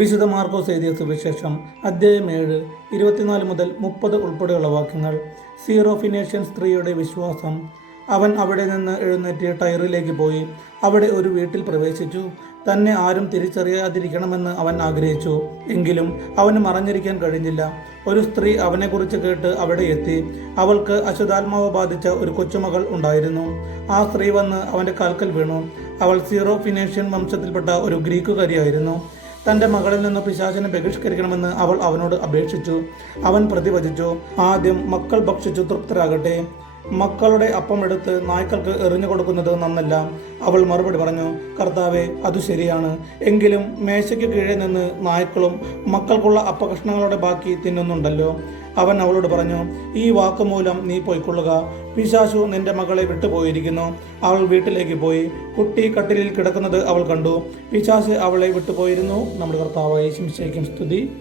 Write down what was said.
വിശുദ്ധ മാർക്കോസ് എഴുതിയ സുവിശേഷം അധ്യായം ഏഴ് ഇരുപത്തിനാല് മുതൽ മുപ്പത് ഉൾപ്പെടെയുള്ള വാക്യങ്ങൾ. സീറോഫിനേഷ്യൻ സ്ത്രീയുടെ വിശ്വാസം. അവൻ അവിടെ നിന്ന് എഴുന്നേറ്റ് ടയറിലേക്ക് പോയി. അവിടെ ഒരു വീട്ടിൽ പ്രവേശിച്ചു. തന്നെ ആരും തിരിച്ചറിയാതിരിക്കണമെന്ന് അവൻ ആഗ്രഹിച്ചു. എങ്കിലും അവന് മറഞ്ഞിരിക്കാൻ കഴിഞ്ഞില്ല. ഒരു സ്ത്രീ അവനെക്കുറിച്ച് കേട്ട് അവിടെ എത്തി. അവൾക്ക് അശുദ്ധാത്മാവ് ബാധിച്ച ഒരു കൊച്ചുമകൾ ഉണ്ടായിരുന്നു. ആ സ്ത്രീ വന്ന് അവന്റെ കാൽക്കൽ വീണു. അവൾ സീറോ ഫിനേഷ്യൻ വംശത്തിൽപ്പെട്ട ഒരു ഗ്രീക്കുകാരിയായിരുന്നു. തന്റെ മകളിൽ നിന്ന് പിശാചിനെ ബഹിഷ്കരിക്കണമെന്ന് അവൾ അവനോട് അപേക്ഷിച്ചു. അവൻ പ്രതിവചിച്ചു ആദ്യം മക്കൾ ഭക്ഷിച്ചു തൃപ്തരാകട്ടെ. മക്കളുടെ അപ്പം എടുത്ത് നായ്ക്കൾക്ക് എറിഞ്ഞു കൊടുക്കുന്നത് നന്നല്ല. അവൾ മറുപടി പറഞ്ഞു കർത്താവെ അത് ശരിയാണ്. എങ്കിലും മേശയ്ക്ക് കീഴെ നിന്ന് നായ്ക്കളും മക്കൾക്കുള്ള അപ്പകഷ്ണങ്ങളുടെ ബാക്കി തിന്നുന്നുണ്ടല്ലോ. അവൻ അവളോട് പറഞ്ഞു ഈ വാക്കുമൂലം നീ പോയിക്കൊള്ളുക. പിശാശു നിന്റെ മകളെ വിട്ടുപോയിരിക്കുന്നു. അവൾ വീട്ടിലേക്ക് പോയി. കുട്ടി കട്ടിലിൽ കിടക്കുന്നത് അവൾ കണ്ടു. പിശാശ് അവളെ വിട്ടുപോയിരുന്നു. നമ്മുടെ കർത്താവായ ശിംശയ്ക്കും സ്തുതി.